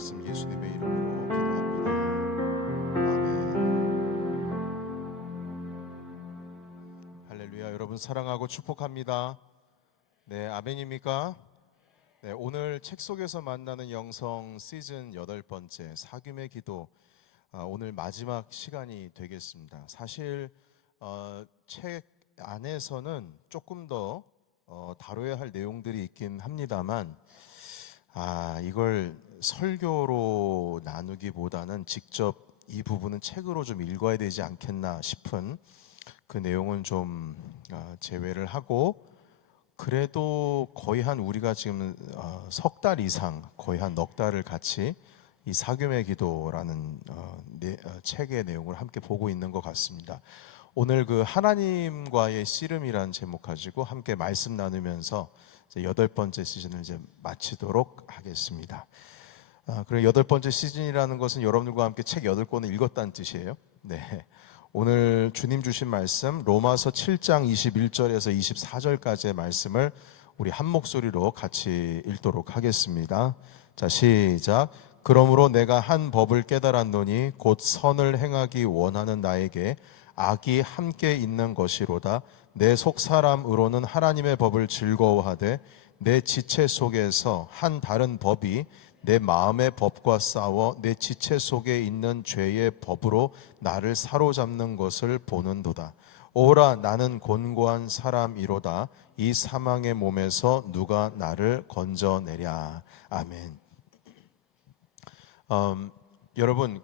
말씀 예수님의 이름으로 기도합니다. 아멘. 할렐루야. 여러분 사랑하고 축복합니다. 네, 아멘입니까? 네, 오늘 책 속에서 만나는 영성 시즌 8번째 사귐의 기도, 오늘 마지막 시간이 되겠습니다. 사실 책 안에서는 조금 더 다뤄야 할 내용들이 있긴 합니다만, 이걸 설교로 나누기보다는 직접 이 부분은 책으로 좀 읽어야 되지 않겠나 싶은 그 내용은 좀 제외를 하고, 그래도 거의 한 우리가 지금 석 달 이상, 거의 한 넉 달을 같이 이 사귐의 기도라는 책의 내용을 함께 보고 있는 것 같습니다. 오늘 그 하나님과의 씨름이라는 제목 가지고 함께 말씀 나누면서 이제 8번째 시즌을 이제 마치도록 하겠습니다. 그리고 8번째 시즌이라는 것은 여러분들과 함께 책 8권을 읽었다는 뜻이에요. 네. 오늘 주님 주신 말씀 로마서 7장 21절에서 24절까지의 말씀을 우리 한 목소리로 같이 읽도록 하겠습니다. 자, 시작. 그러므로 내가 한 법을 깨달았노니 곧 선을 행하기 원하는 나에게 악이 함께 있는 것이로다. 내 속 사람으로는 하나님의 법을 즐거워하되 내 지체 속에서 한 다른 법이 내 마음의 법과 싸워 내 지체 속에 있는 죄의 법으로 나를 사로잡는 것을 보는도다. 오라, 나는 곤고한 사람이로다. 이 사망의 몸에서 누가 나를 건져내랴. 아멘. 여러분,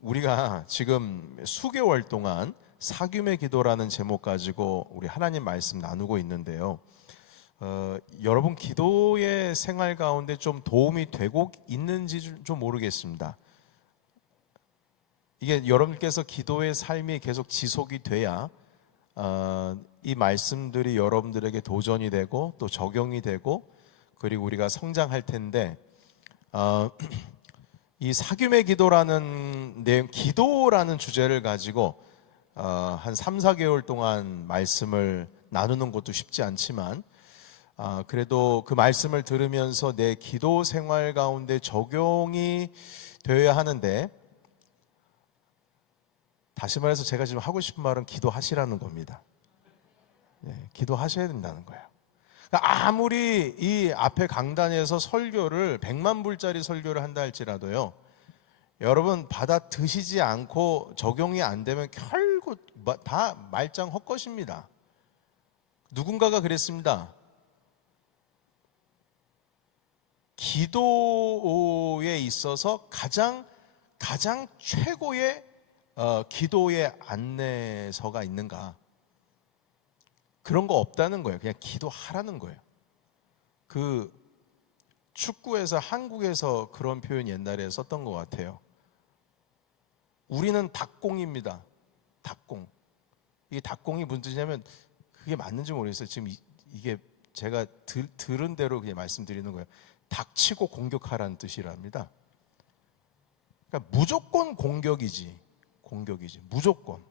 우리가 지금 수개월 동안 사귐의 기도라는 제목 가지고 우리 하나님 말씀 나누고 있는데요. 여러분 기도의 생활 가운데 좀 도움이 되고 있는지 좀 모르겠습니다. 이게 여러분께서 기도의 삶이 계속 지속이 돼야 이 말씀들이 여러분들에게 도전이 되고 또 적용이 되고 그리고 우리가 성장할 텐데, 이 사귐의 기도라는 내용, 기도라는 주제를 가지고 한 3, 4개월 동안 말씀을 나누는 것도 쉽지 않지만, 그래도 그 말씀을 들으면서 내 기도 생활 가운데 적용이 되어야 하는데, 다시 말해서 제가 지금 하고 싶은 말은 기도하시라는 겁니다. 네, 기도하셔야 된다는 거예요. 그러니까 아무리 이 앞에 강단에서 설교를 100만 불짜리 설교를 한다 할지라도요, 여러분 받아 드시지 않고 적용이 안 되면 결국 다 말짱 헛것입니다. 누군가가 그랬습니다. 기도에 있어서 가장 최고의 기도의 안내서가 있는가? 그런 거 없다는 거예요. 그냥 기도하라는 거예요. 그 축구에서, 한국에서 그런 표현 옛날에 썼던 것 같아요. 우리는 닭공입니다. 닭공. 이게 닭공이 무슨 뜻이냐면, 그게 맞는지 모르겠어요. 지금 이게 제가 들은 대로 그냥 말씀드리는 거예요. 닥치고 공격하라는 뜻이랍니다. 그러니까 무조건 공격이지. 무조건.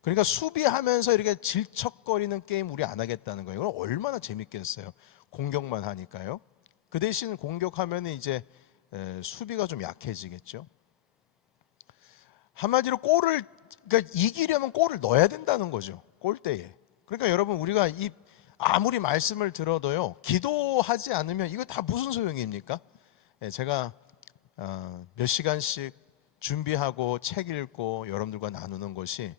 그러니까 수비하면서 이렇게 질척거리는 게임 우리 안 하겠다는 거예요. 그럼 얼마나 재밌겠어요. 공격만 하니까요. 그 대신 공격하면 이제 수비가 좀 약해지겠죠. 한마디로 그러니까 이기려면 골을 넣어야 된다는 거죠. 골대에. 그러니까 여러분, 우리가 아무리 말씀을 들어도요, 기도하지 않으면 이거 다 무슨 소용입니까? 제가 몇 시간씩 준비하고 책 읽고 여러분들과 나누는 것이,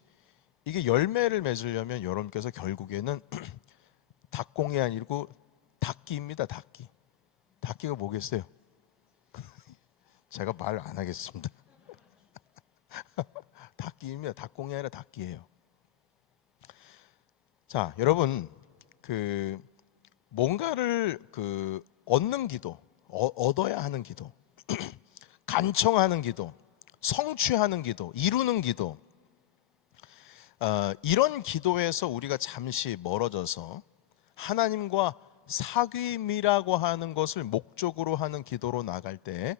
이게 열매를 맺으려면 여러분께서 결국에는 닭공이 아니고 닭기입니다. 닭기. 닭기가 뭐겠어요? 제가 말 안 하겠습니다. 닭기입니다. 닭공이 아니라 닭기예요. 자, 여러분, 뭔가를 얻는 기도, 얻어야 하는 기도, 간청하는 기도, 성취하는 기도, 이루는 기도, 이런 기도에서 우리가 잠시 멀어져서 하나님과 사귐이라고 하는 것을 목적으로 하는 기도로 나갈 때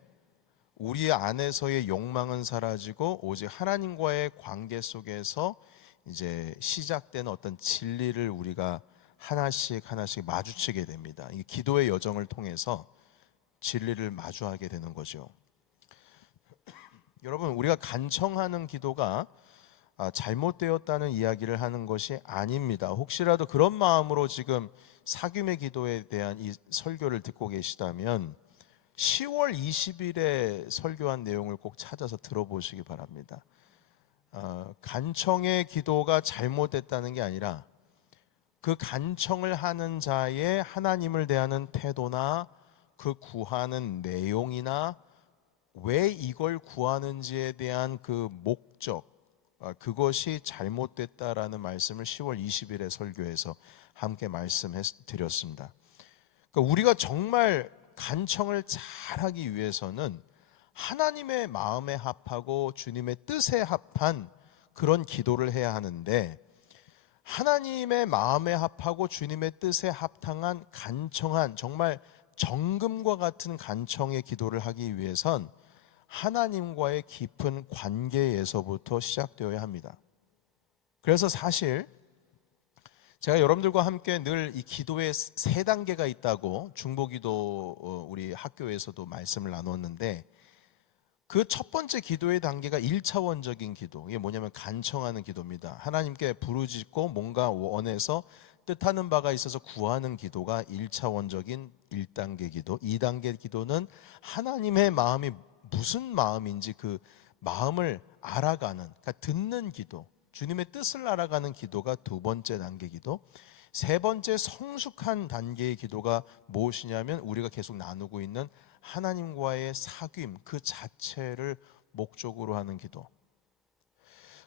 우리 안에서의 욕망은 사라지고 오직 하나님과의 관계 속에서 이제 시작되는 어떤 진리를 우리가 하나씩 마주치게 됩니다. 이 기도의 여정을 통해서 진리를 마주하게 되는 거죠. 여러분, 우리가 간청하는 기도가 잘못되었다는 이야기를 하는 것이 아닙니다. 혹시라도 그런 마음으로 지금 사귐의 기도에 대한 이 설교를 듣고 계시다면 10월 20일에 설교한 내용을 꼭 찾아서 들어보시기 바랍니다. 간청의 기도가 잘못됐다는 게 아니라 그 간청을 하는 자의 하나님을 대하는 태도나 그 구하는 내용이나 왜 이걸 구하는지에 대한 그 목적, 그것이 잘못됐다라는 말씀을 10월 20일에 설교에서 함께 말씀해 드렸습니다. 그러니까 우리가 정말 간청을 잘하기 위해서는 하나님의 마음에 합하고 주님의 뜻에 합한 그런 기도를 해야 하는데, 하나님의 마음에 합하고 주님의 뜻에 합당한 간청한 정말 정금과 같은 간청의 기도를 하기 위해선 하나님과의 깊은 관계에서부터 시작되어야 합니다. 그래서 사실 제가 여러분들과 함께 늘 이 기도의 세 단계가 있다고 중보기도 우리 학교에서도 말씀을 나눴는데, 그 첫 번째 기도의 단계가 1차원적인 기도, 이게 뭐냐면 간청하는 기도입니다. 하나님께 부르짖고 뭔가 원해서 뜻하는 바가 있어서 구하는 기도가 1차원적인 1단계 기도. 2단계 기도는 하나님의 마음이 무슨 마음인지 그 마음을 알아가는, 그러니까 듣는 기도, 주님의 뜻을 알아가는 기도가 두 번째 단계 기도. 세 번째 성숙한 단계의 기도가 무엇이냐면 우리가 계속 나누고 있는 하나님과의 사귐 그 자체를 목적으로 하는 기도.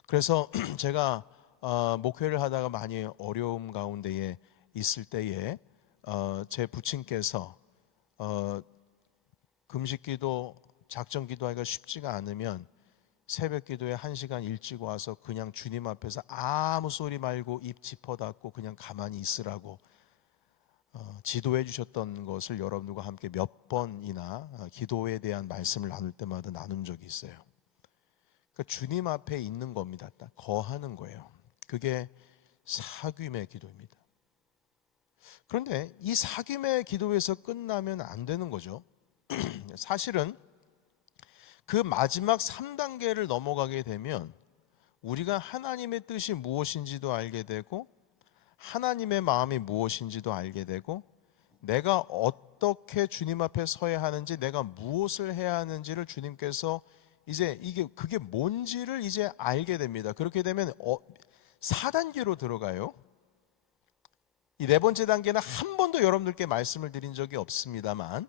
그래서 제가 목회를 하다가 많이 어려움 가운데에 있을 때에 제 부친께서 금식기도, 작정기도하기가 쉽지가 않으면 새벽 기도에 1시간 일찍 와서 그냥 주님 앞에서 아무 소리 말고 입 짚어닫고 그냥 가만히 있으라고 지도해 주셨던 것을 여러분들과 함께 몇 번이나 기도에 대한 말씀을 나눌 때마다 나눈 적이 있어요. 그러니까 주님 앞에 있는 겁니다. 딱 거하는 거예요. 그게 사귐의 기도입니다. 그런데 이 사귐의 기도에서 끝나면 안 되는 거죠. 사실은 그 마지막 3단계를 넘어가게 되면 우리가 하나님의 뜻이 무엇인지도 알게 되고 하나님의 마음이 무엇인지도 알게 되고 내가 어떻게 주님 앞에 서야 하는지, 내가 무엇을 해야 하는지를 주님께서 이제 그게 뭔지를 이제 알게 됩니다. 그렇게 되면 4단계로 들어가요. 이 네 번째 단계는 한 번도 여러분들께 말씀을 드린 적이 없습니다만,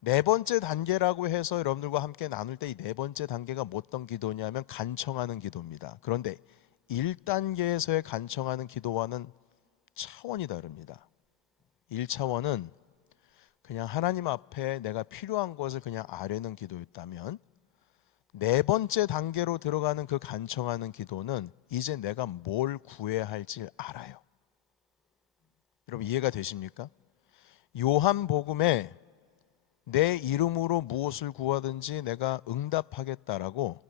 네 번째 단계라고 해서 여러분들과 함께 나눌 때 이 네 번째 단계가 어떤 기도냐면 간청하는 기도입니다. 그런데 1단계에서의 간청하는 기도와는 차원이 다릅니다. 1차원은 그냥 하나님 앞에 내가 필요한 것을 그냥 아뢰는 기도였다면, 네 번째 단계로 들어가는 그 간청하는 기도는 이제 내가 뭘 구해야 할지 알아요. 여러분 이해가 되십니까? 요한복음에 내 이름으로 무엇을 구하든지 내가 응답하겠다라고,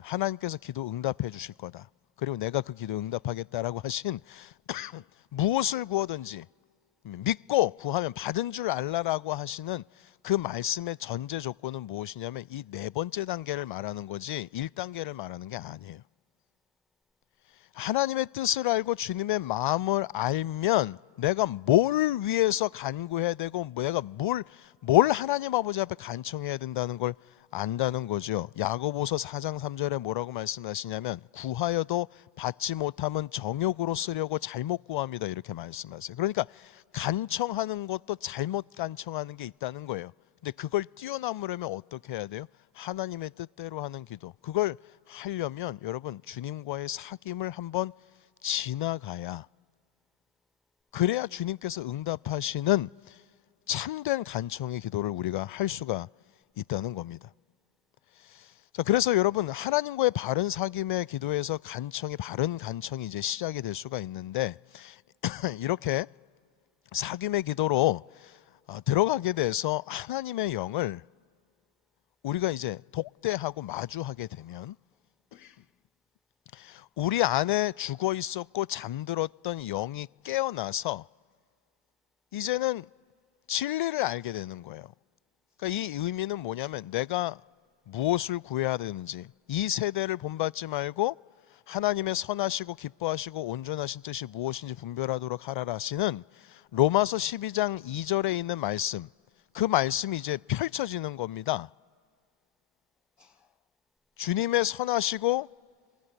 하나님께서 기도 응답해 주실 거다, 그리고 내가 그 기도 응답하겠다라고 하신 무엇을 구하든지 믿고 구하면 받은 줄 알라라고 하시는 그 말씀의 전제 조건은 무엇이냐면 이 네 번째 단계를 말하는 거지 1단계를 말하는 게 아니에요. 하나님의 뜻을 알고 주님의 마음을 알면 내가 뭘 위해서 간구해야 되고 내가 뭘 하나님 아버지 앞에 간청해야 된다는 걸 안다는 거죠. 야고보서 4장 3절에 뭐라고 말씀하시냐면 구하여도 받지 못하면 정욕으로 쓰려고 잘못 구합니다, 이렇게 말씀하세요. 그러니까 간청하는 것도 잘못 간청하는 게 있다는 거예요. 근데 그걸 뛰어넘으려면 어떻게 해야 돼요? 하나님의 뜻대로 하는 기도. 그걸 하려면 여러분 주님과의 사귐을 한번 지나가야, 그래야 주님께서 응답하시는 참된 간청의 기도를 우리가 할 수가 있다는 겁니다. 자, 그래서 여러분 하나님과의 바른 사귐의 기도에서 바른 간청이 이제 시작이 될 수가 있는데, 이렇게 사귐의 기도로 들어가게 돼서 하나님의 영을 우리가 이제 독대하고 마주하게 되면 우리 안에 죽어 있었고 잠들었던 영이 깨어나서 이제는 진리를 알게 되는 거예요. 그러니까 이 의미는 뭐냐면 내가 무엇을 구해야 되는지, 이 세대를 본받지 말고 하나님의 선하시고 기뻐하시고 온전하신 뜻이 무엇인지 분별하도록 하라라 하시는 로마서 12장 2절에 있는 말씀, 그 말씀이 이제 펼쳐지는 겁니다. 주님의 선하시고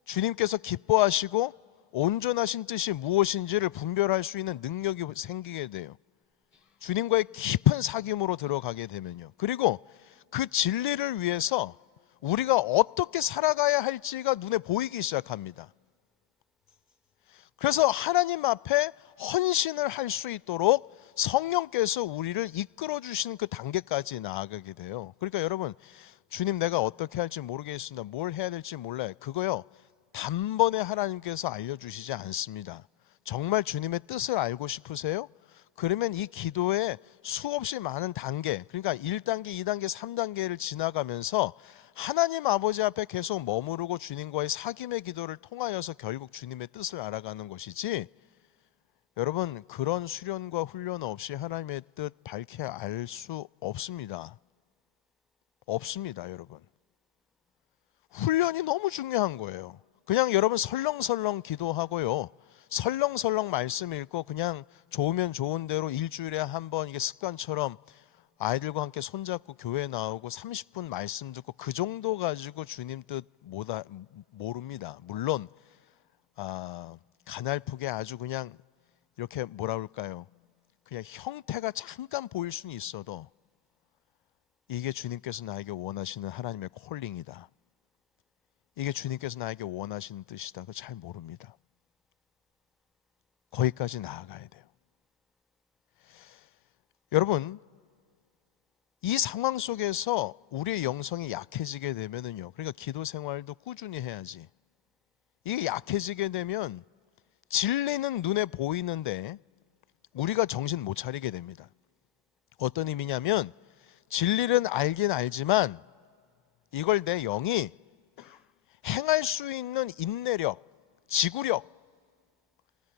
주님께서 기뻐하시고 온전하신 뜻이 무엇인지를 분별할 수 있는 능력이 생기게 돼요. 주님과의 깊은 사귐으로 들어가게 되면요. 그리고 그 진리를 위해서 우리가 어떻게 살아가야 할지가 눈에 보이기 시작합니다. 그래서 하나님 앞에 헌신을 할 수 있도록 성령께서 우리를 이끌어 주시는 그 단계까지 나아가게 돼요. 그러니까 여러분, 주님 내가 어떻게 할지 모르겠습니다. 뭘 해야 될지 몰라요. 그거요, 단번에 하나님께서 알려주시지 않습니다. 정말 주님의 뜻을 알고 싶으세요? 그러면 이 기도에 수없이 많은 단계, 그러니까 1단계, 2단계, 3단계를 지나가면서 하나님 아버지 앞에 계속 머무르고 주님과의 사귐의 기도를 통하여서 결국 주님의 뜻을 알아가는 것이지, 여러분 그런 수련과 훈련 없이 하나님의 뜻 밝게 알 수 없습니다. 없습니다, 여러분. 훈련이 너무 중요한 거예요. 그냥 여러분 설렁설렁 기도하고요, 설렁설렁 말씀 읽고 그냥 좋으면 좋은 대로 일주일에 한 번 이게 습관처럼 아이들과 함께 손잡고 교회 나오고 30분 말씀 듣고 그 정도 가지고 주님 뜻 모릅니다. 물론 가날프게 아주 그냥 이렇게 뭐라 그럴까요? 그냥 형태가 잠깐 보일 수는 있어도 이게 주님께서 나에게 원하시는 하나님의 콜링이다, 이게 주님께서 나에게 원하시는 뜻이다, 그거 잘 모릅니다. 거기까지 나아가야 돼요. 여러분, 이 상황 속에서 우리의 영성이 약해지게 되면은요, 그러니까 기도 생활도 꾸준히 해야지. 이게 약해지게 되면 진리는 눈에 보이는데 우리가 정신 못 차리게 됩니다. 어떤 의미냐면, 진리는 알긴 알지만 이걸 내 영이 행할 수 있는 인내력, 지구력,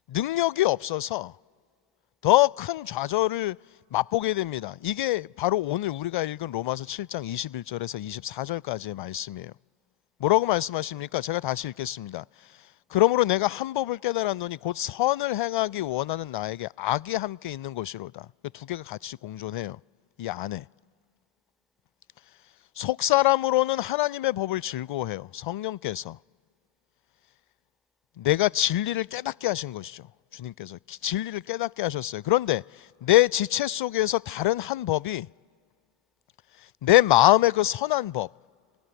능력이 없어서 더 큰 좌절을 맛보게 됩니다. 이게 바로 오늘 우리가 읽은 로마서 7장 21절에서 24절까지의 말씀이에요. 뭐라고 말씀하십니까? 제가 다시 읽겠습니다. 그러므로 내가 한 법을 깨달았노니 곧 선을 행하기 원하는 나에게 악이 함께 있는 것이로다. 두 개가 같이 공존해요, 이 안에. 속사람으로는 하나님의 법을 즐거워해요. 성령께서 내가 진리를 깨닫게 하신 것이죠. 주님께서 진리를 깨닫게 하셨어요. 그런데 내 지체 속에서 다른 한 법이 내 마음의 그 선한 법,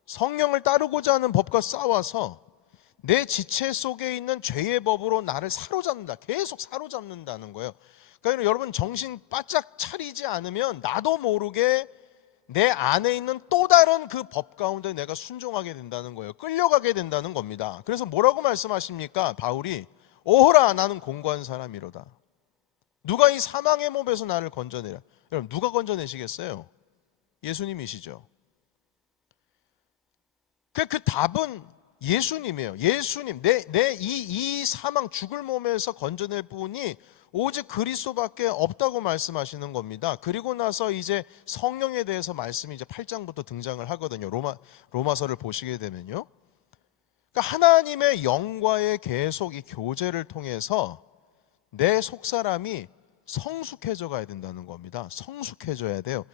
성령을 따르고자 하는 법과 싸워서 내 지체 속에 있는 죄의 법으로 나를 사로잡는다, 계속 사로잡는다는 거예요. 그러니까 여러분, 정신 바짝 차리지 않으면 나도 모르게 내 안에 있는 또 다른 그 법 가운데 내가 순종하게 된다는 거예요. 끌려가게 된다는 겁니다. 그래서 뭐라고 말씀하십니까? 바울이 오호라 나는 공고한 사람이로다. 누가 이 사망의 몸에서 나를 건져내라. 여러분, 누가 건져내시겠어요? 예수님이시죠. 그 답은 예수님이에요. 예수님, 이 사망 죽을 몸에서 건져낼 분이 오직 그리스도밖에 없다고 말씀하시는 겁니다. 그리고 나서 이제 성령에 대해서 말씀이 이제 8장부터 등장을 하거든요. 로마서를 보시게 되면요. 그러니까 하나님의 영과의 계속 이 교제를 통해서 내 속사람이 성숙해져 가야 된다는 겁니다. 성숙해져야 돼요.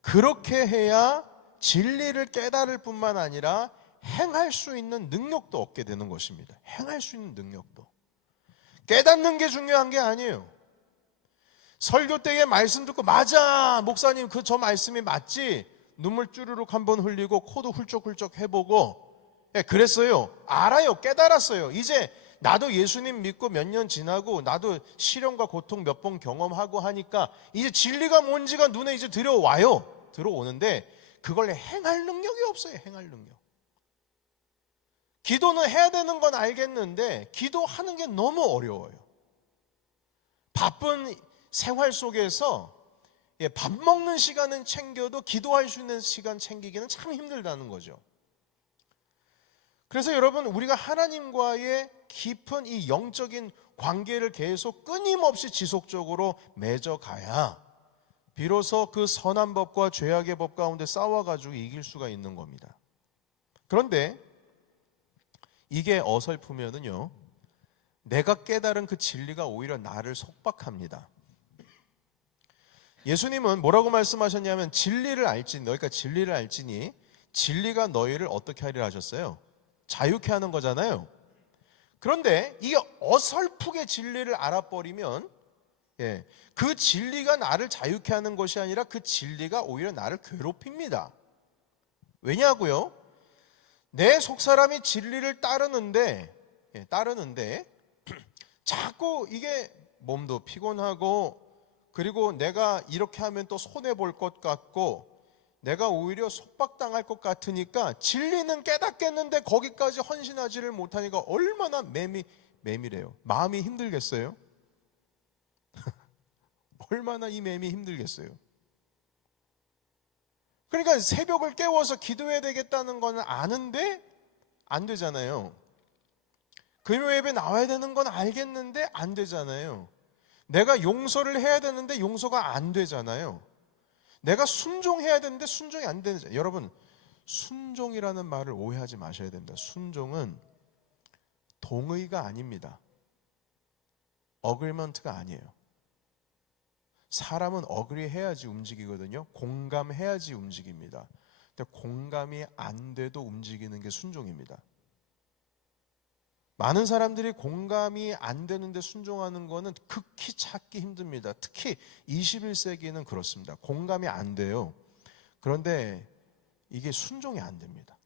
그렇게 해야 진리를 깨달을 뿐만 아니라 행할 수 있는 능력도 얻게 되는 것입니다. 행할 수 있는 능력도. 깨닫는 게 중요한 게 아니에요. 설교 때에 말씀 듣고 맞아 목사님 저 말씀이 맞지, 눈물 쭈르륵 한번 흘리고 코도 훌쩍훌쩍 해보고 그랬어요. 알아요. 깨달았어요. 이제 나도 예수님 믿고 몇 년 지나고 나도 시련과 고통 몇 번 경험하고 하니까 이제 진리가 뭔지가 눈에 이제 들어오는데 그걸 행할 능력이 없어요. 행할 능력. 기도는 해야 되는 건 알겠는데 기도하는 게 너무 어려워요. 바쁜 생활 속에서 밥 먹는 시간은 챙겨도 기도할 수 있는 시간 챙기기는 참 힘들다는 거죠. 그래서 여러분, 우리가 하나님과의 깊은 이 영적인 관계를 계속 끊임없이 지속적으로 맺어가야 비로소 그 선한 법과 죄악의 법 가운데 싸워가지고 이길 수가 있는 겁니다. 그런데 이게 어설프면은요, 내가 깨달은 그 진리가 오히려 나를 속박합니다. 예수님은 뭐라고 말씀하셨냐면, 진리를 알지니, 너희가 진리를 알지니 진리가 너희를 어떻게 하리라 하셨어요? 자유케 하는 거잖아요. 그런데 이게 어설프게 진리를 알아버리면, 그 진리가 나를 자유케 하는 것이 아니라 그 진리가 오히려 나를 괴롭힙니다. 왜냐고요? 내 속사람이 진리를 따르는데 자꾸 이게 몸도 피곤하고, 그리고 내가 이렇게 하면 또 손해볼 것 같고, 내가 오히려 속박당할 것 같으니까 진리는 깨닫겠는데 거기까지 헌신하지를 못하니까 얼마나 매밀해요. 마음이 힘들겠어요? 얼마나 이 맴이 힘들겠어요? 그러니까 새벽을 깨워서 기도해야 되겠다는 건 아는데 안 되잖아요. 금요 예배 나와야 되는 건 알겠는데 안 되잖아요. 내가 용서를 해야 되는데 용서가 안 되잖아요. 내가 순종해야 되는데 순종이 안 되잖아요. 여러분, 순종이라는 말을 오해하지 마셔야 됩니다. 순종은 동의가 아닙니다. 어그리먼트가 아니에요. 사람은 어그리해야지 움직이거든요. 공감해야지 움직입니다. 근데 공감이 안 돼도 움직이는 게 순종입니다. 많은 사람들이 공감이 안 되는데 순종하는 거는 극히 찾기 힘듭니다. 특히 21세기는 그렇습니다. 공감이 안 돼요. 그런데 이게 순종이 안 됩니다.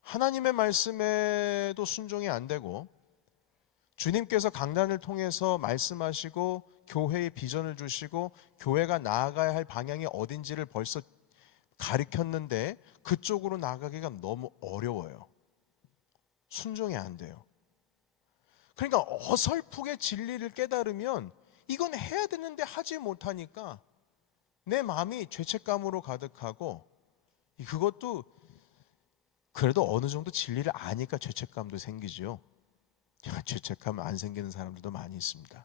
하나님의 말씀에도 순종이 안 되고, 주님께서 강단을 통해서 말씀하시고 교회의 비전을 주시고 교회가 나아가야 할 방향이 어딘지를 벌써 가르쳤는데 그쪽으로 나가기가 너무 어려워요. 순종이 안 돼요. 그러니까 어설프게 진리를 깨달으면 이건 해야 되는데 하지 못하니까 내 마음이 죄책감으로 가득하고, 그것도 그래도 어느 정도 진리를 아니까 죄책감도 생기죠. 죄책감 안 생기는 사람들도 많이 있습니다.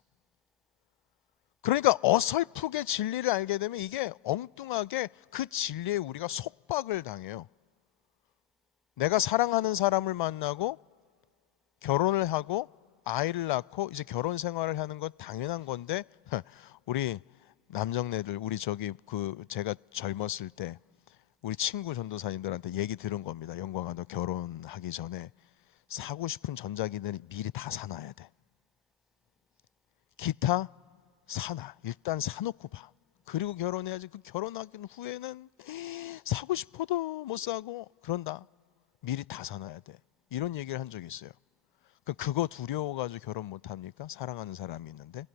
그러니까 어설프게 진리를 알게 되면 이게 엉뚱하게 그 진리에 우리가 속박을 당해요. 내가 사랑하는 사람을 만나고 결혼을 하고 아이를 낳고 이제 결혼 생활을 하는 건 당연한 건데, 우리 남정네들, 우리 제가 젊었을 때 우리 친구 전도사님들한테 얘기 들은 겁니다. 영광아, 너 결혼하기 전에 사고 싶은 전자기기는 미리 다 사놔야 돼. 기타 사놔. 일단 사놓고 봐. 그리고 결혼해야지. 그 결혼하긴 후에는 사고 싶어도 못 사고 그런다. 미리 다 사놔야 돼. 이런 얘기를 한 적이 있어요. 그거 두려워가지고 결혼 못 합니까? 사랑하는 사람이 있는데.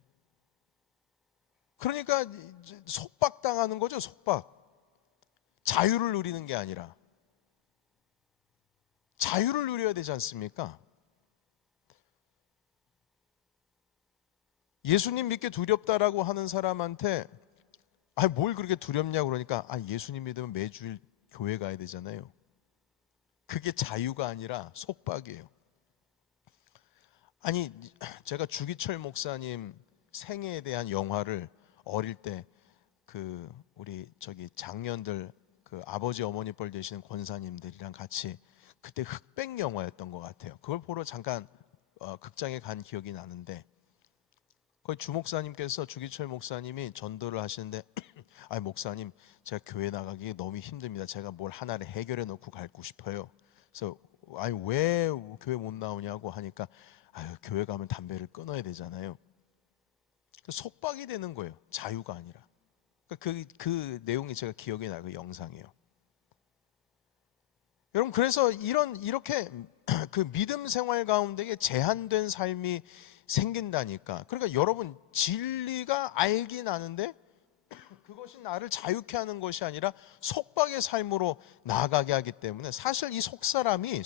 그러니까 속박당하는 거죠. 속박. 자유를 누리는 게 아니라 자유를 누려야 되지 않습니까? 예수님 믿기 두렵다라고 하는 사람한테 뭘 그렇게 두렵냐고 그러니까 예수님 믿으면 매주일 교회 가야 되잖아요. 그게 자유가 아니라 속박이에요. 제가 주기철 목사님 생애에 대한 영화를 어릴 때 우리 장년들 아버지 어머니 뻘 되시는 권사님들이랑 같이, 그때 흑백 영화였던 것 같아요. 그걸 보러 잠깐 극장에 간 기억이 나는데, 거기 주기철 목사님이 전도를 하시는데 목사님, 제가 교회 나가기 너무 힘듭니다. 제가 뭘 하나를 해결해 놓고 가고 싶어요. 그래서 왜 교회 못 나오냐고 하니까 교회 가면 담배를 끊어야 되잖아요. 속박이 되는 거예요. 자유가 아니라. 그 내용이 제가 기억이 나요. 그 영상이에요. 여러분, 그래서 이렇게 그 믿음 생활 가운데 제한된 삶이 생긴다니까. 그러니까 여러분, 진리가 알긴 아는데 그것이 나를 자유케 하는 것이 아니라 속박의 삶으로 나아가게 하기 때문에, 사실 이 속사람이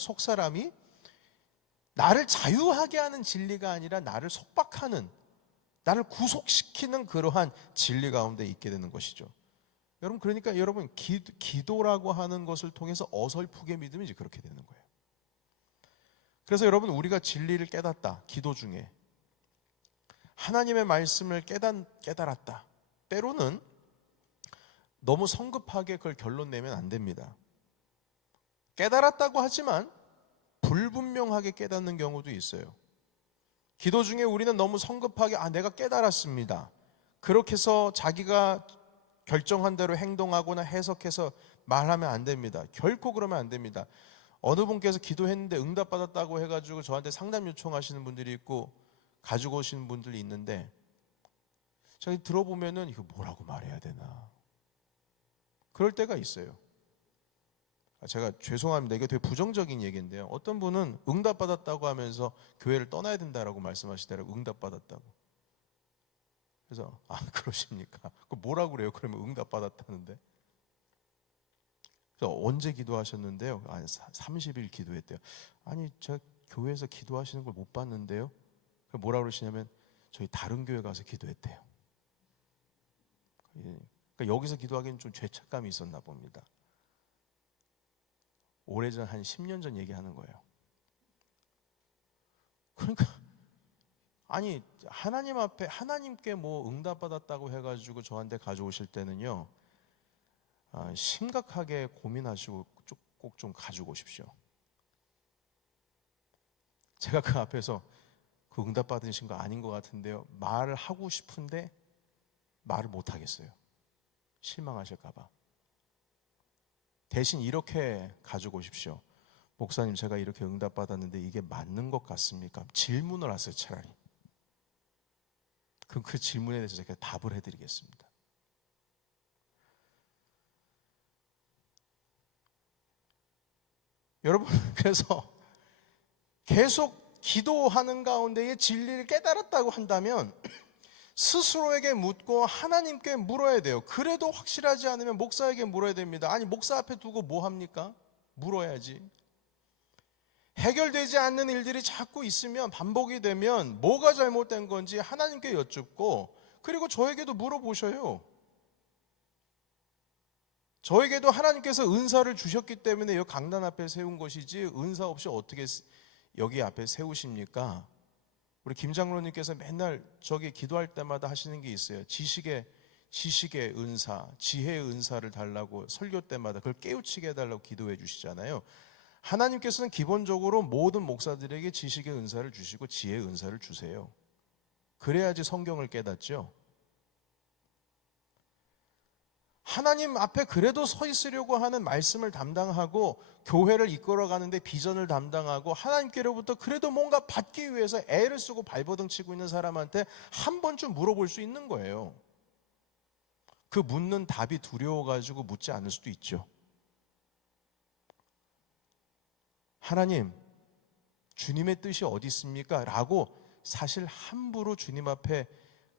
나를 자유하게 하는 진리가 아니라 나를 속박하는, 나를 구속시키는 그러한 진리 가운데 있게 되는 것이죠. 여러분, 그러니까 여러분, 기도라고 하는 것을 통해서 어설프게 믿으면 이제 그렇게 되는 거예요. 그래서 여러분, 우리가 진리를 깨닫다, 기도 중에 하나님의 말씀을 깨달았다. 때로는 너무 성급하게 그걸 결론 내면 안 됩니다. 깨달았다고 하지만 불분명하게 깨닫는 경우도 있어요. 기도 중에 우리는 너무 성급하게 내가 깨달았습니다, 그렇게 해서 자기가 결정한 대로 행동하거나 해석해서 말하면 안 됩니다. 결코 그러면 안 됩니다. 어느 분께서 기도했는데 응답받았다고 해가지고 저한테 상담 요청하시는 분들이 있고 가지고 오시는 분들이 있는데, 저희 들어보면은 이거 뭐라고 말해야 되나 그럴 때가 있어요. 제가 죄송합니다. 이게 되게 부정적인 얘기인데요. 어떤 분은 응답받았다고 하면서 교회를 떠나야 된다라고 말씀하시더라고요. 응답받았다고. 그래서 그러십니까? 그 뭐라고 그래요? 그러면 응답받았다는데. 그래서 언제 기도하셨는데요? 30일 기도했대요. 아니 제가 교회에서 기도하시는 걸 못 봤는데요. 뭐라고 그러시냐면 저희 다른 교회 가서 기도했대요. 그러니까 여기서 기도하기엔 좀 죄책감이 있었나 봅니다. 오래전 한 10년 전 얘기하는 거예요. 그러니까 아니 하나님 앞에 하나님께 뭐 응답받았다고 해가지고 저한테 가져오실 때는요, 심각하게 고민하시고 꼭 좀 가지고 오십시오. 제가 그 앞에서 그 응답받으신 거 아닌 것 같은데요, 말을 하고 싶은데 말을 못 하겠어요. 실망하실까 봐. 대신 이렇게 가지고 오십시오. 목사님, 제가 이렇게 응답받았는데 이게 맞는 것 같습니까? 질문을 하세요. 차라리 그 질문에 대해서 제가 답을 해드리겠습니다. 여러분, 그래서 계속 기도하는 가운데에 진리를 깨달았다고 한다면 스스로에게 묻고 하나님께 물어야 돼요. 그래도 확실하지 않으면 목사에게 물어야 됩니다. 아니 목사 앞에 두고 뭐 합니까? 물어야지. 해결되지 않는 일들이 자꾸 있으면, 반복이 되면 뭐가 잘못된 건지 하나님께 여쭙고, 그리고 저에게도 물어보셔요. 저에게도 하나님께서 은사를 주셨기 때문에 여기 강단 앞에 세운 것이지 은사 없이 어떻게 여기 앞에 세우십니까? 우리 김 장로님께서 맨날 저기 기도할 때마다 하시는 게 있어요. 지식의 은사, 지혜의 은사를 달라고 설교 때마다 그걸 깨우치게 해달라고 기도해 주시잖아요. 하나님께서는 기본적으로 모든 목사들에게 지식의 은사를 주시고 지혜의 은사를 주세요. 그래야지 성경을 깨닫죠. 하나님 앞에 그래도 서 있으려고 하는 말씀을 담당하고 교회를 이끌어가는데 비전을 담당하고 하나님께로부터 그래도 뭔가 받기 위해서 애를 쓰고 발버둥 치고 있는 사람한테 한 번쯤 물어볼 수 있는 거예요. 그 묻는 답이 두려워가지고 묻지 않을 수도 있죠. 하나님, 주님의 뜻이 어디 있습니까? 라고 사실 함부로 주님 앞에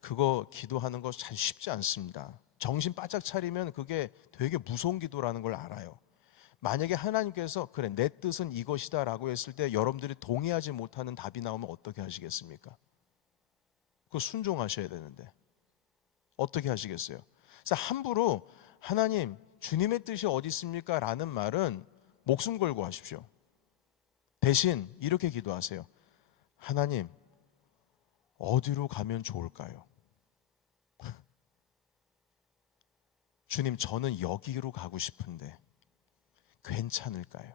그거 기도하는 거 잘 쉽지 않습니다. 정신 바짝 차리면 그게 되게 무서운 기도라는 걸 알아요. 만약에 하나님께서 그래 내 뜻은 이것이다 라고 했을 때 여러분들이 동의하지 못하는 답이 나오면 어떻게 하시겠습니까? 그거 순종하셔야 되는데 어떻게 하시겠어요? 그래서 함부로 하나님 주님의 뜻이 어디 있습니까? 라는 말은 목숨 걸고 하십시오. 대신 이렇게 기도하세요. 하나님, 어디로 가면 좋을까요? 주님, 저는 여기로 가고 싶은데 괜찮을까요?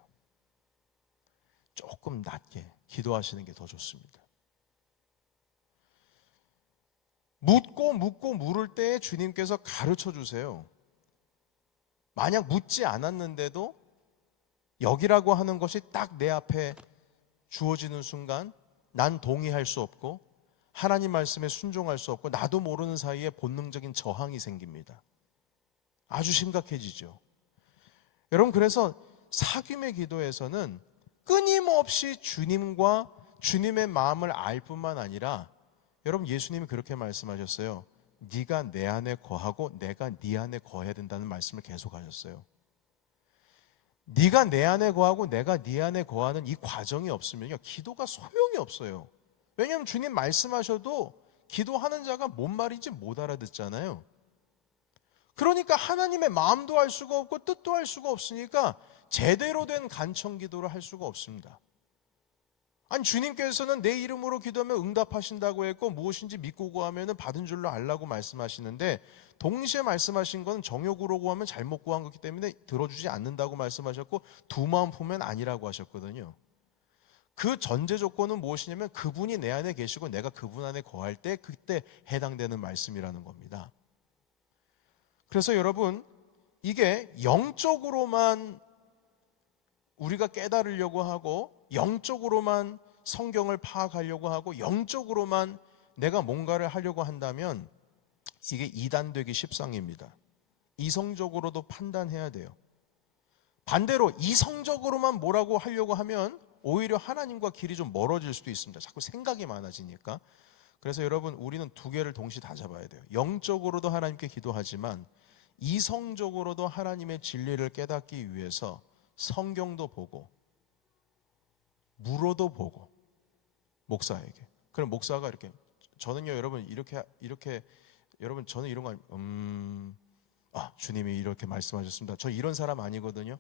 조금 낮게 기도하시는 게 더 좋습니다. 묻고 물을 때 주님께서 가르쳐 주세요. 만약 묻지 않았는데도 여기라고 하는 것이 딱 내 앞에 주어지는 순간 난 동의할 수 없고 하나님 말씀에 순종할 수 없고 나도 모르는 사이에 본능적인 저항이 생깁니다. 아주 심각해지죠. 여러분, 그래서 사귐의 기도에서는 끊임없이 주님과 주님의 마음을 알 뿐만 아니라, 여러분 예수님이 그렇게 말씀하셨어요. 네가 내 안에 거하고 내가 네 안에 거해야 된다는 말씀을 계속 하셨어요. 네가 내 안에 거하고 내가 네 안에 거하는 이 과정이 없으면요 기도가 소용이 없어요. 왜냐하면 주님 말씀하셔도 기도하는 자가 뭔 말인지 못 알아듣잖아요. 그러니까 하나님의 마음도 알 수가 없고 뜻도 알 수가 없으니까 제대로 된 간청 기도를 할 수가 없습니다. 아니 주님께서는 내 이름으로 기도하면 응답하신다고 했고 무엇인지 믿고 구하면 받은 줄로 알라고 말씀하시는데, 동시에 말씀하신 건 정욕으로 구하면 잘못 구한 거기 때문에 들어주지 않는다고 말씀하셨고 두 마음 품으면 아니라고 하셨거든요. 그 전제 조건은 무엇이냐면 그분이 내 안에 계시고 내가 그분 안에 거할 때 그때 해당되는 말씀이라는 겁니다. 그래서 여러분, 이게 영적으로만 우리가 깨달으려고 하고 영적으로만 성경을 파악하려고 하고 영적으로만 내가 뭔가를 하려고 한다면 이게 이단되기 십상입니다. 이성적으로도 판단해야 돼요. 반대로 이성적으로만 뭐라고 하려고 하면 오히려 하나님과 길이 좀 멀어질 수도 있습니다. 자꾸 생각이 많아지니까. 그래서 여러분, 우리는 두 개를 동시에 다 잡아야 돼요. 영적으로도 하나님께 기도하지만 이성적으로도 하나님의 진리를 깨닫기 위해서 성경도 보고 물어도 보고, 목사에게. 그럼 목사가 이렇게, 저는요 여러분 이렇게 여러분 저는 이런 거 주님이 이렇게 말씀하셨습니다. 저 이런 사람 아니거든요.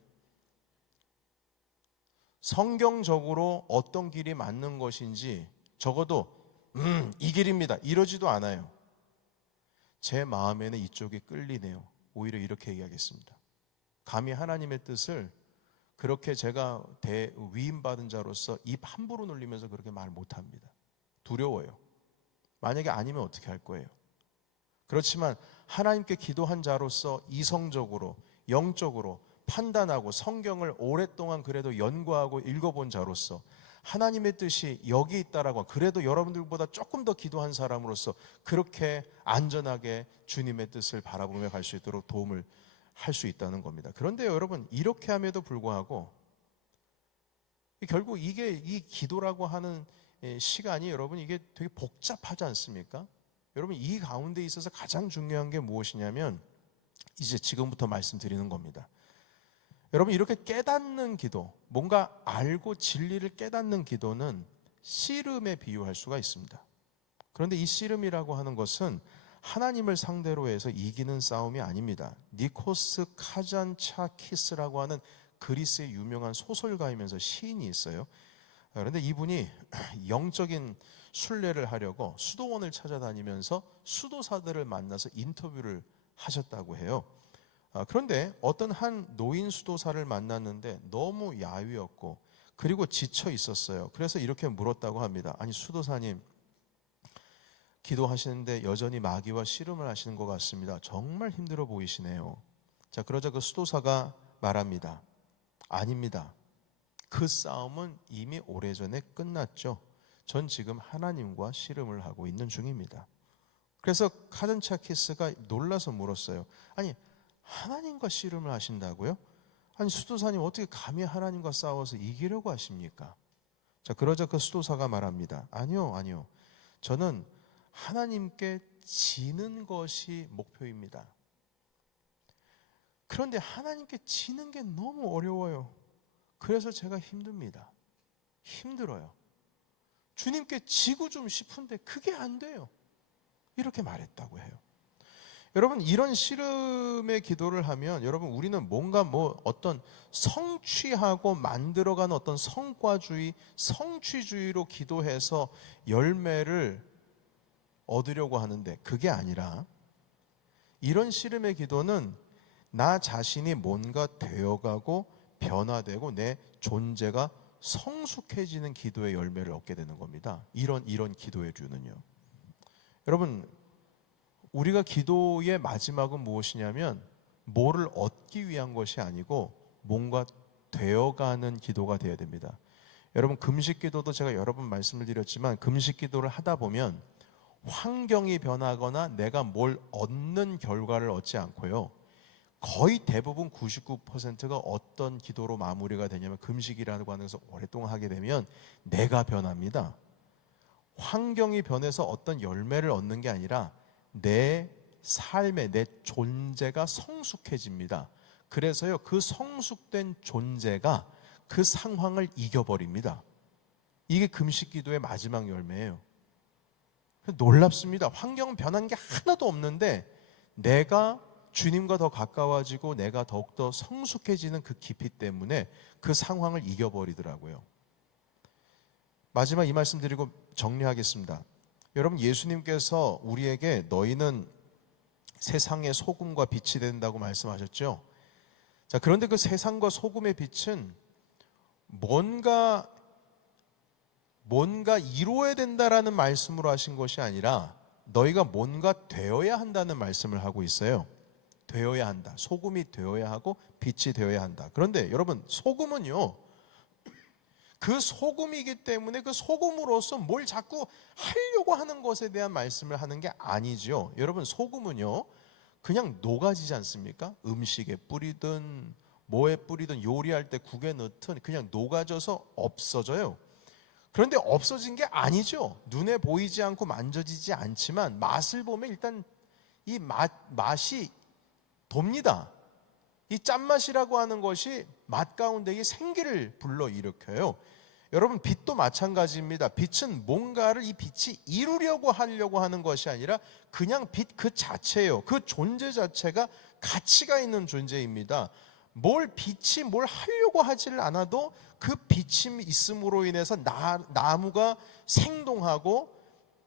성경적으로 어떤 길이 맞는 것인지 적어도 이 길입니다 이러지도 않아요. 제 마음에는 이쪽이 끌리네요. 오히려 이렇게 얘기하겠습니다. 감히 하나님의 뜻을 그렇게 제가 위임받은 자로서 입 함부로 놀리면서 그렇게 말 못합니다. 두려워요. 만약에 아니면 어떻게 할 거예요? 그렇지만 하나님께 기도한 자로서 이성적으로 영적으로 판단하고 성경을 오랫동안 그래도 연구하고 읽어본 자로서 하나님의 뜻이 여기 있다라고, 그래도 여러분들보다 조금 더 기도한 사람으로서 그렇게 안전하게 주님의 뜻을 바라보며 갈 수 있도록 도움을 할 수 있다는 겁니다. 그런데 여러분, 이렇게 함에도 불구하고 결국 이게 이 기도라고 하는 시간이 여러분 이게 되게 복잡하지 않습니까? 여러분, 이 가운데 있어서 가장 중요한 게 무엇이냐면 이제 지금부터 말씀드리는 겁니다. 여러분, 이렇게 깨닫는 기도, 뭔가 알고 진리를 깨닫는 기도는 씨름에 비유할 수가 있습니다. 그런데 이 씨름이라고 하는 것은 하나님을 상대로 해서 이기는 싸움이 아닙니다. 니코스 카잔차키스라고 하는 그리스의 유명한 소설가이면서 시인이 있어요. 그런데 이분이 영적인 순례를 하려고 수도원을 찾아다니면서 수도사들을 만나서 인터뷰를 하셨다고 해요. 그런데 어떤 한 노인 수도사를 만났는데 너무 야위었고 그리고 지쳐 있었어요. 그래서 이렇게 물었다고 합니다. 아니, 수도사님, 기도하시는데 여전히 마귀와 씨름을 하시는 것 같습니다. 정말 힘들어 보이시네요. 자, 그러자 그 수도사가 말합니다. 아닙니다. 그 싸움은 이미 오래전에 끝났죠. 전 지금 하나님과 씨름을 하고 있는 중입니다. 그래서 카잔차키스가 놀라서 물었어요. 아니, 하나님과 씨름을 하신다고요? 아니, 수도사님, 어떻게 감히 하나님과 싸워서 이기려고 하십니까? 자, 그러자 그 수도사가 말합니다. 아니요. 저는 하나님께 지는 것이 목표입니다. 그런데 하나님께 지는 게 너무 어려워요. 그래서 제가 힘들어요. 주님께 지고 좀 싶은데 그게 안 돼요. 이렇게 말했다고 해요. 여러분, 이런 씨름의 기도를 하면 여러분, 우리는 뭔가 어떤 성취하고 만들어가는 어떤 성과주의, 성취주의로 기도해서 열매를 얻으려고 하는데 그게 아니라, 이런 씨름의 기도는 나 자신이 뭔가 되어가고 변화되고 내 존재가 성숙해지는 기도의 열매를 얻게 되는 겁니다. 이런 기도의 류는요. 여러분, 우리가 기도의 마지막은 무엇이냐면 뭐를 얻기 위한 것이 아니고 뭔가 되어가는 기도가 되어야 됩니다. 여러분, 금식 기도도 제가 여러 번 말씀을 드렸지만 금식 기도를 하다 보면 환경이 변하거나 내가 뭘 얻는 결과를 얻지 않고요, 거의 대부분 99%가 어떤 기도로 마무리가 되냐면, 금식이라고 하는 것을 오랫동안 하게 되면 내가 변합니다. 환경이 변해서 어떤 열매를 얻는 게 아니라 내 삶의, 내 존재가 성숙해집니다. 그래서요, 그 성숙된 존재가 그 상황을 이겨버립니다. 이게 금식 기도의 마지막 열매예요. 놀랍습니다. 환경은 변한 게 하나도 없는데 내가 주님과 더 가까워지고 내가 더욱더 성숙해지는 그 깊이 때문에 그 상황을 이겨버리더라고요. 마지막 이 말씀 드리고 정리하겠습니다. 여러분, 예수님께서 우리에게 너희는 세상의 소금과 빛이 된다고 말씀하셨죠. 자, 그런데 그 세상과 소금의 빛은 뭔가 이루어야 된다라는 말씀으로 하신 것이 아니라 너희가 뭔가 되어야 한다는 말씀을 하고 있어요. 되어야 한다. 소금이 되어야 하고 빛이 되어야 한다. 그런데 여러분, 소금은요, 그 소금이기 때문에 그 소금으로서 뭘 자꾸 하려고 하는 것에 대한 말씀을 하는 게 아니죠. 여러분, 소금은요 그냥 녹아지지 않습니까? 음식에 뿌리든 뭐에 뿌리든 요리할 때 국에 넣든 그냥 녹아져서 없어져요. 그런데 없어진 게 아니죠. 눈에 보이지 않고 만져지지 않지만 맛을 보면 일단 이 맛이 돕니다. 이 짠맛이라고 하는 것이 맛 가운데 이 생기를 불러일으켜요. 여러분, 빛도 마찬가지입니다. 빛은 뭔가를 이 빛이 이루려고 하려고 하는 것이 아니라 그냥 빛 그 자체예요. 그 존재 자체가 가치가 있는 존재입니다. 빛이 뭘 하려고 하지를 않아도 그 빛이 있음으로 인해서 나무가 생동하고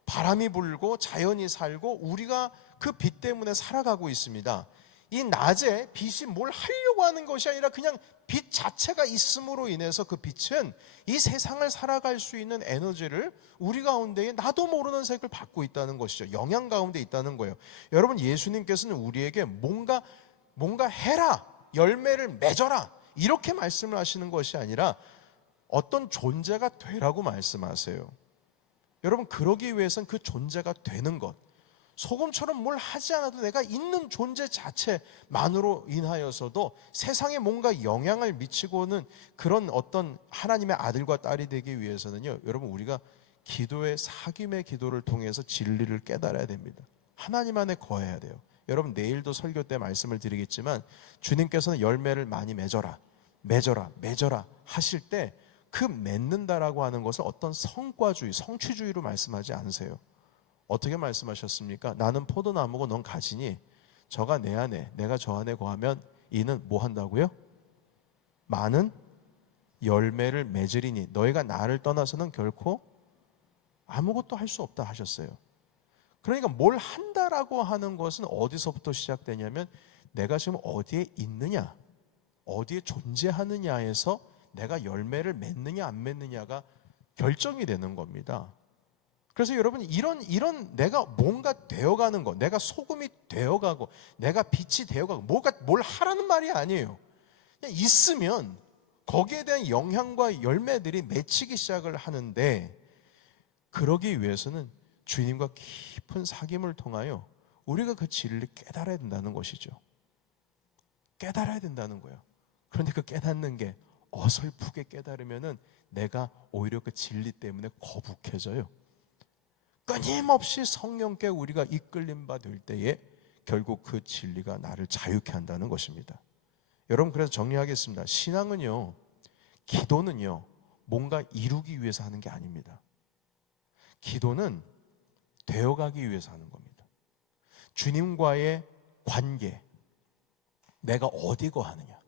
바람이 불고 자연이 살고 우리가 그 빛 때문에 살아가고 있습니다. 이 낮에 빛이 뭘 하려고 하는 것이 아니라 그냥 빛 자체가 있음으로 인해서 그 빛은 이 세상을 살아갈 수 있는 에너지를 우리 가운데에 나도 모르는 색을 받고 있다는 것이죠. 영향 가운데 있다는 거예요. 여러분, 예수님께서는 우리에게 뭔가 해라, 열매를 맺어라, 이렇게 말씀을 하시는 것이 아니라 어떤 존재가 되라고 말씀하세요. 여러분, 그러기 위해서는 그 존재가 되는 것, 소금처럼 뭘 하지 않아도 내가 있는 존재 자체만으로 인하여서도 세상에 뭔가 영향을 미치고는 그런 어떤 하나님의 아들과 딸이 되기 위해서는요, 여러분, 우리가 기도의 사귐의 기도를 통해서 진리를 깨달아야 됩니다. 하나님 안에 거해야 돼요. 여러분, 내일도 설교 때 말씀을 드리겠지만 주님께서는 열매를 많이 맺어라 하실 때 그 맺는다라고 하는 것을 어떤 성과주의, 성취주의로 말씀하지 않으세요. 어떻게 말씀하셨습니까? 나는 포도나무고 넌 가지니 저가 내 안에 내가 저 안에 거하면 이는 뭐 한다고요? 많은 열매를 맺으리니 너희가 나를 떠나서는 결코 아무것도 할 수 없다 하셨어요. 그러니까 뭘 한다라고 하는 것은 어디서부터 시작되냐면 내가 지금 어디에 있느냐, 어디에 존재하느냐에서 내가 열매를 맺느냐 안 맺느냐가 결정이 되는 겁니다. 그래서 여러분, 이런 내가 뭔가 되어가는 거, 내가 소금이 되어가고 내가 빛이 되어가고 뭘 하라는 말이 아니에요. 그냥 있으면 거기에 대한 영향과 열매들이 맺히기 시작을 하는데, 그러기 위해서는 주님과 깊은 사귐을 통하여 우리가 그 진리를 깨달아야 된다는 것이죠. 깨달아야 된다는 거예요. 그런데 그 깨닫는 게 어설프게 깨달으면은 내가 오히려 그 진리 때문에 거북해져요. 끊임없이 성령께 우리가 이끌림 받을 때에 결국 그 진리가 나를 자유케 한다는 것입니다. 여러분, 그래서 정리하겠습니다. 신앙은요, 기도는요, 뭔가 이루기 위해서 하는 게 아닙니다. 기도는 되어가기 위해서 하는 겁니다. 주님과의 관계, 내가 어디 거하느냐,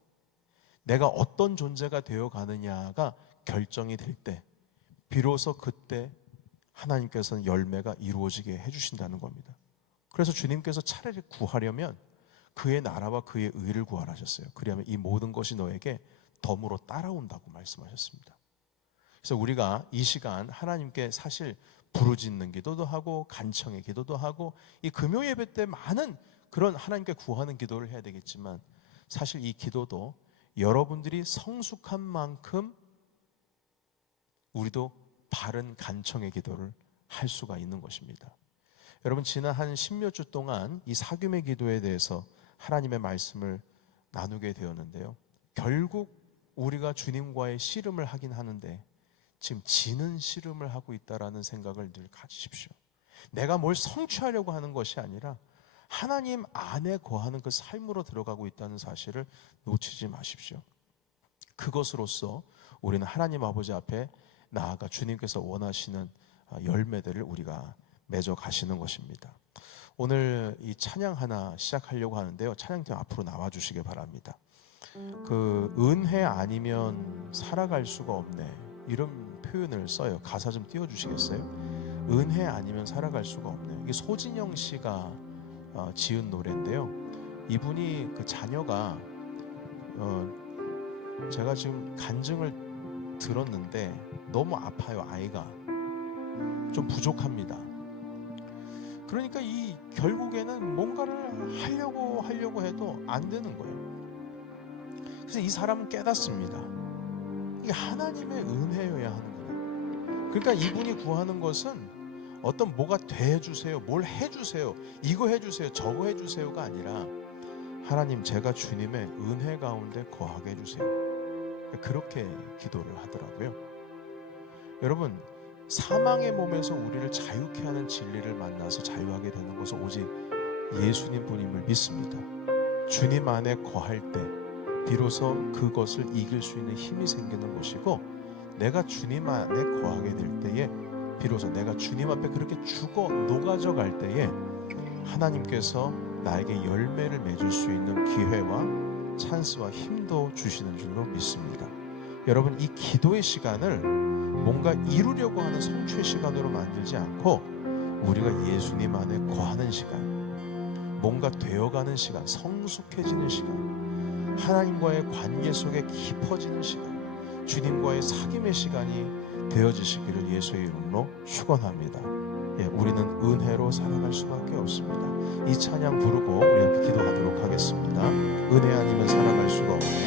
내가 어떤 존재가 되어가느냐가 결정이 될 때 비로소 그때 하나님께서는 열매가 이루어지게 해주신다는 겁니다. 그래서 주님께서 차라리 구하려면 그의 나라와 그의 의를 구하라 하셨어요. 그러면 이 모든 것이 너에게 덤으로 따라온다고 말씀하셨습니다. 그래서 우리가 이 시간 하나님께 사실 부르짖는 기도도 하고 간청의 기도도 하고 이 금요 예배 때 많은 그런 하나님께 구하는 기도를 해야 되겠지만, 사실 이 기도도 여러분들이 성숙한 만큼 우리도 바른 간청의 기도를 할 수가 있는 것입니다. 여러분, 지난 한 10몇 주 동안 이 사귐의 기도에 대해서 하나님의 말씀을 나누게 되었는데요, 결국 우리가 주님과의 씨름을 하긴 하는데 지금 지는 씨름을 하고 있다라는 생각을 늘 가지십시오. 내가 뭘 성취하려고 하는 것이 아니라 하나님 안에 거하는 그 삶으로 들어가고 있다는 사실을 놓치지 마십시오. 그것으로써 우리는 하나님 아버지 앞에 나아가 주님께서 원하시는 열매들을 우리가 맺어 가시는 것입니다. 오늘 이 찬양 하나 시작하려고 하는데요, 찬양팀 앞으로 나와 주시기 바랍니다. 그 은혜 아니면 살아갈 수가 없네, 이런 표현을 써요. 가사 좀 띄워주시겠어요? 은혜 아니면 살아갈 수가 없네요. 이게 소진영 씨가 지은 노래인데요. 이분이 그 자녀가 제가 지금 간증을 들었는데 너무 아파요. 아이가 좀 부족합니다. 그러니까 이 결국에는 뭔가를 하려고 해도 안 되는 거예요. 그래서 이 사람은 깨닫습니다. 이게 하나님의 은혜여야 하는구나. 그러니까 이분이 구하는 것은 어떤 뭐가 돼주세요, 뭘 해주세요, 이거 해주세요, 저거 해주세요가 아니라 하나님, 제가 주님의 은혜 가운데 거하게 해주세요. 그렇게 기도를 하더라고요. 여러분, 사망의 몸에서 우리를 자유케 하는 진리를 만나서 자유하게 되는 것은 오직 예수님 뿐임을 믿습니다. 주님 안에 거할 때 비로소 그것을 이길 수 있는 힘이 생기는 것이고, 내가 주님 안에 거하게 될 때에 비로소 내가 주님 앞에 그렇게 죽어 녹아져 갈 때에 하나님께서 나에게 열매를 맺을 수 있는 기회와 찬스와 힘도 주시는 줄로 믿습니다. 여러분, 이 기도의 시간을 뭔가 이루려고 하는 성취의 시간으로 만들지 않고 우리가 예수님 안에 거하는 시간, 뭔가 되어가는 시간, 성숙해지는 시간, 하나님과의 관계 속에 깊어지는 시간, 주님과의 사귐의 시간이 되어지시기를 예수의 이름으로 축원합니다. 우리는 은혜로 살아갈 수밖에 없습니다. 이 찬양 부르고 우리 함께 기도하도록 하겠습니다. 은혜 아니면 살아갈 수가 없네.